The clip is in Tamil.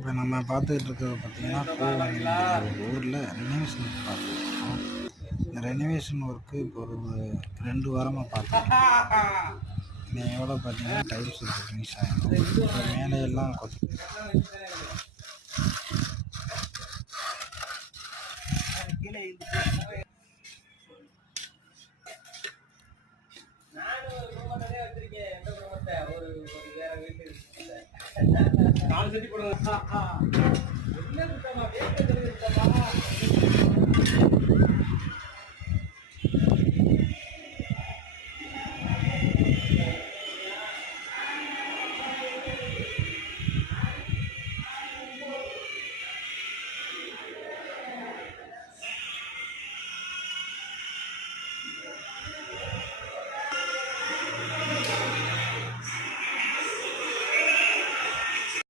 இப்போ நம்ம பார்த்துக்கிட்டு இருக்கிறது பார்த்தீங்கன்னா கோவைங்கிற ஒரு ஊரில் ரெனோவேஷன் ஒர்க் பார்த்துருக்கோம். இந்த ரெனோவேஷன் ஒர்க்கு இப்போ ஒரு 2 வாரமாக பார்த்துருக்கோம். இன்னையோட பார்த்தீங்கன்னா டைல்ஸ் ஒர்க் ஃபினிஷ் ஆகிடும். இப்போ மேலே எல்லாம் நாலு சட்டி போடுங்க.